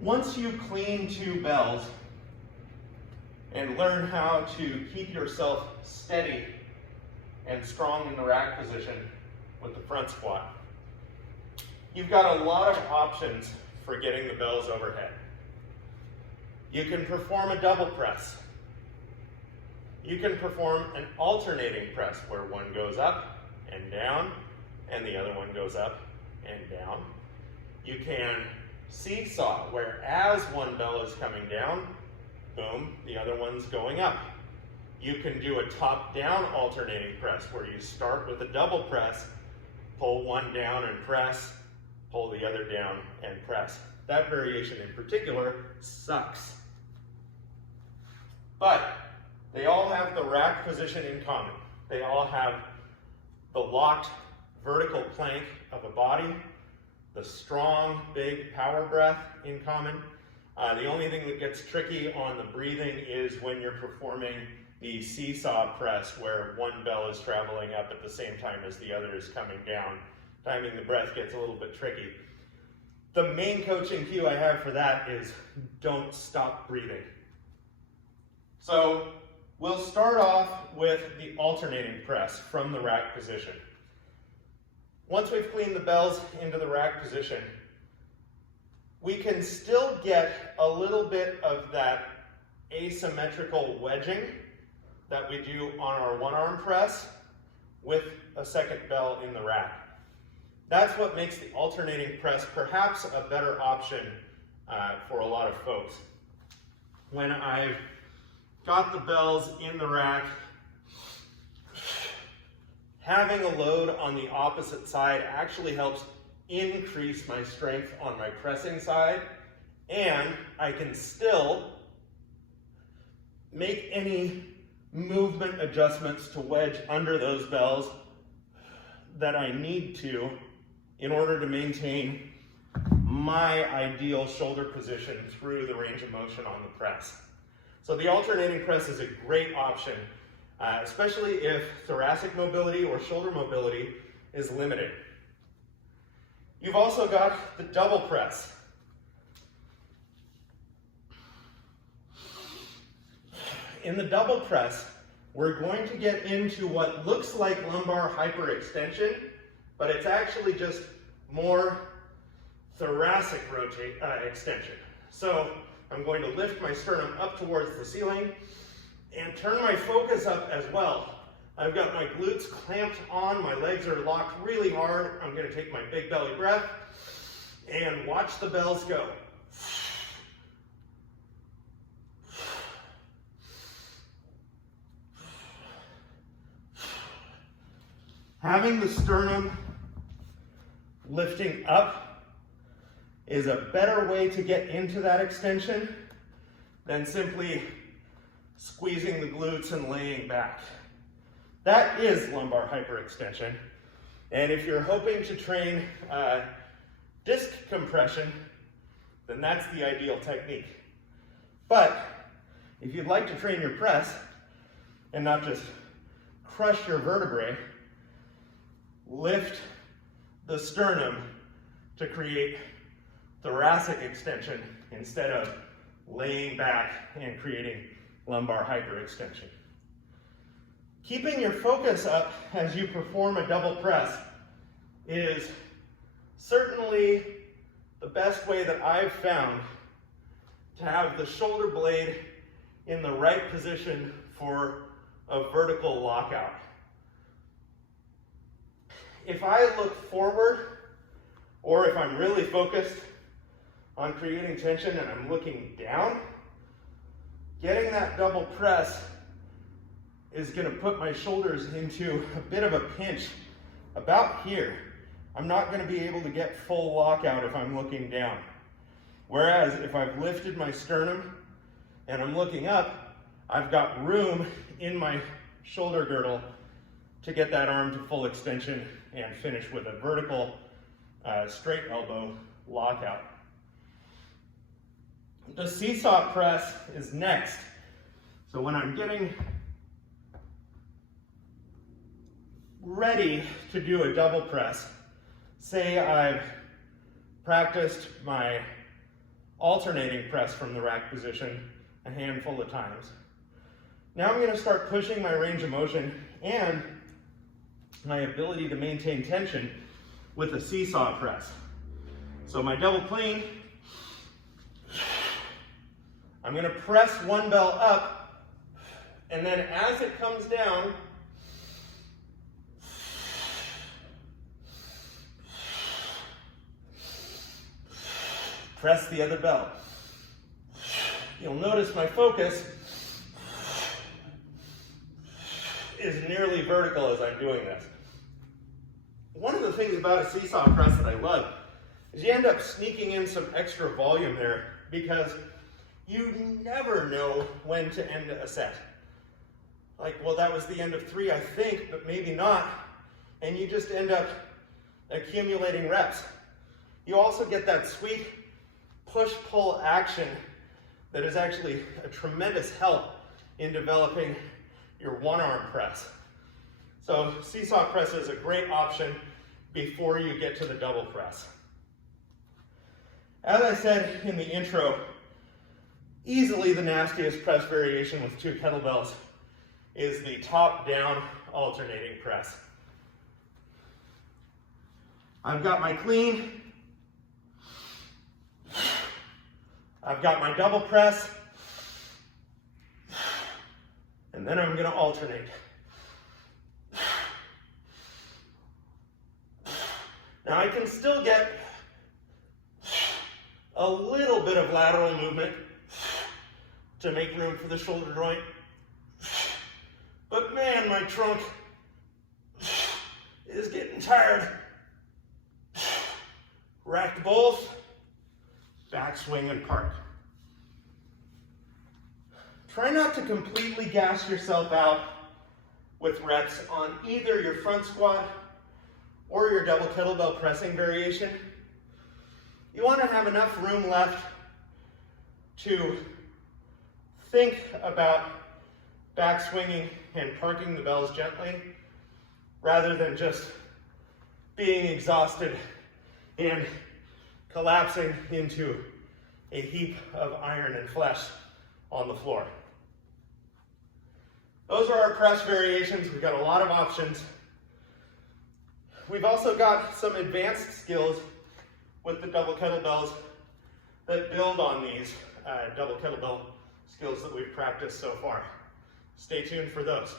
Once you clean 2 bells and learn how to keep yourself steady and strong in the rack position with the front squat, you've got a lot of options for getting the bells overhead. You can perform a double press. You can perform an alternating press where one goes up and down and the other one goes up and down. You can seesaw where as one bell is coming down, boom, the other one's going up. You can do a top-down alternating press where you start with a double press, pull one down and press, pull the other down and press. That variation in particular sucks. But they all have the rack position in common. They all have the locked vertical plank of a body, the strong, big power breath in common. The only thing that gets tricky on the breathing is when you're performing the seesaw press where one bell is traveling up at the same time as the other is coming down. Timing the breath gets a little bit tricky. The main coaching cue I have for that is don't stop breathing. So we'll start off with the alternating press from the rack position. Once we've cleaned the bells into the rack position, we can still get a little bit of that asymmetrical wedging that we do on our one-arm press with a second bell in the rack. That's what makes the alternating press perhaps a better option for a lot of folks. When I've got the bells in the rack, having a load on the opposite side actually helps increase my strength on my pressing side, and I can still make any movement adjustments to wedge under those bells that I need to in order to maintain my ideal shoulder position through the range of motion on the press. So the alternating press is a great option, especially if thoracic mobility or shoulder mobility is limited. You've also got the double press. In the double press, we're going to get into what looks like lumbar hyperextension, but it's actually just more thoracic extension. So I'm going to lift my sternum up towards the ceiling and turn my focus up as well. I've got my glutes clamped on, my legs are locked really hard. I'm going to take my big belly breath and watch the bells go. Having the sternum lifting up is a better way to get into that extension than simply squeezing the glutes and laying back. That is lumbar hyperextension. And if you're hoping to train disc compression, then that's the ideal technique. But if you'd like to train your press and not just crush your vertebrae, lift the sternum to create thoracic extension instead of laying back and creating lumbar hyperextension. Keeping your focus up as you perform a double press is certainly the best way that I've found to have the shoulder blade in the right position for a vertical lockout. If I look forward, or if I'm really focused on creating tension and I'm looking down, getting that double press is going to put my shoulders into a bit of a pinch about here. I'm not going to be able to get full lockout if I'm looking down. Whereas if I've lifted my sternum and I'm looking up, I've got room in my shoulder girdle to get that arm to full extension and finish with a vertical straight elbow lockout. The seesaw press is next. So when I'm getting ready to do a double press, say I've practiced my alternating press from the rack position a handful of times. Now I'm going to start pushing my range of motion and my ability to maintain tension with a seesaw press. So my double clean, I'm going to press one bell up, and then as it comes down, press the other bell. You'll notice my focus is nearly vertical as I'm doing this. One of the things about a seesaw press that I love is you end up sneaking in some extra volume there because you never know when to end a set. Like, well, that was the end of 3, I think, but maybe not. And you just end up accumulating reps. You also get that sweet push-pull action that is actually a tremendous help in developing your one-arm press. So seesaw press is a great option before you get to the double press. As I said in the intro, easily the nastiest press variation with 2 kettlebells is the top-down alternating press. I've got my clean, I've got my double press, and then I'm going to alternate. Now I can still get a little bit of lateral movement to make room for the shoulder joint, but man, my trunk is getting tired. Rack both, backswing and park. Try not to completely gas yourself out with reps on either your front squat or your double kettlebell pressing variation. You want to have enough room left to think about backswinging and parking the bells gently rather than just being exhausted and collapsing into a heap of iron and flesh on the floor. Those are our press variations. We've got a lot of options. We've also got some advanced skills with the double kettlebells that build on these double kettlebell skills that we've practiced so far. Stay tuned for those.